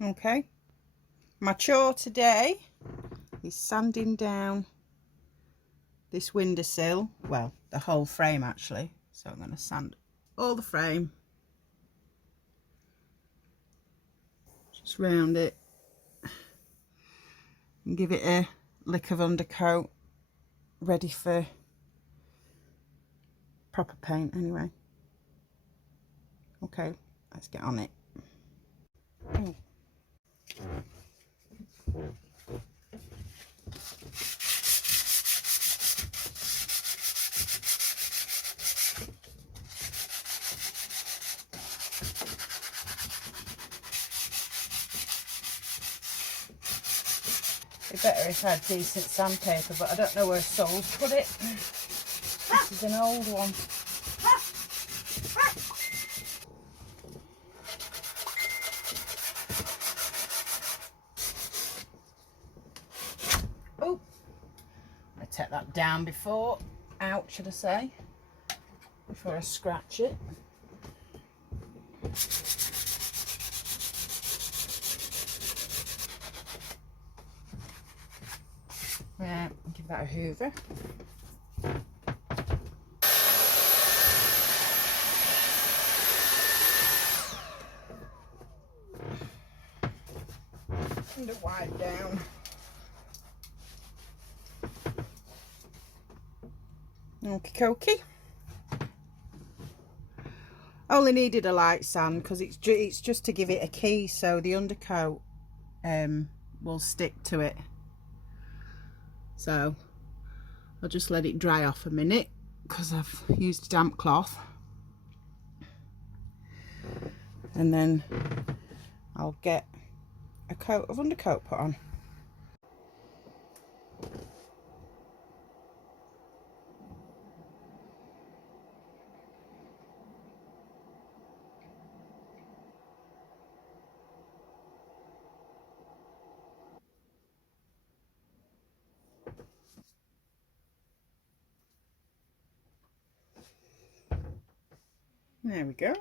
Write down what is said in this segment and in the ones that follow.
Okay, my chore today is sanding down this windowsill, well, the whole frame actually. So I'm going to sand all the frame, just round it, and give it a lick of undercoat, ready for proper paint anyway. Okay, let's get on it. Oh. It'd be better if I had decent sandpaper, but I don't know where Sol's put it. This is an old one. Oh, I take that down before, out should I say, before I scratch it. Right, give that a hoover. And a wipe down. Okie dokie. Only needed a light sand because it's just to give it a key so the undercoat will stick to it. So I'll just let it dry off a minute because I've used a damp cloth, and then I'll get a coat of undercoat put on. There we go.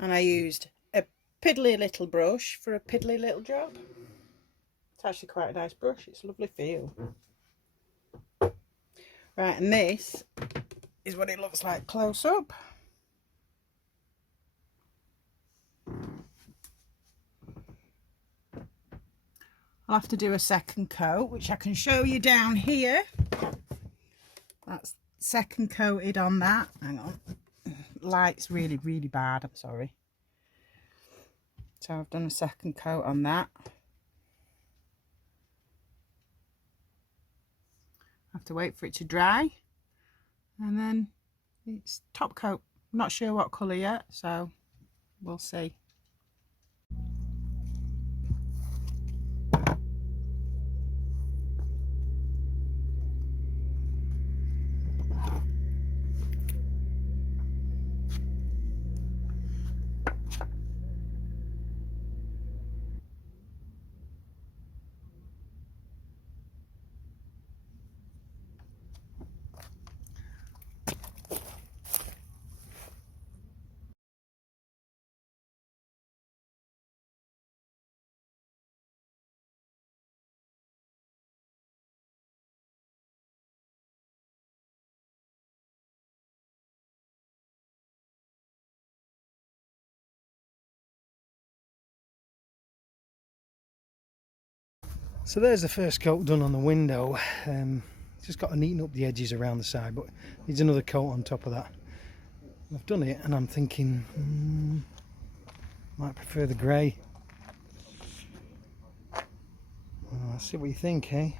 And I used a piddly little brush for a piddly little job. It's actually quite a nice brush. It's a lovely feel. Right, and this is what it looks like close up. I'll have to do a second coat, which I can show you down here. That's second coated on that. Hang on. Light's really bad, I'm sorry. So I've done a second coat on that. I have to wait for it to dry, and then it's top coat. I'm not sure what colour yet, so we'll see. So there's the first coat done on the window. Just got to neaten up the edges around the side, but needs another coat on top of that. I've done it and I'm thinking might prefer the grey. Let's see what you think, eh?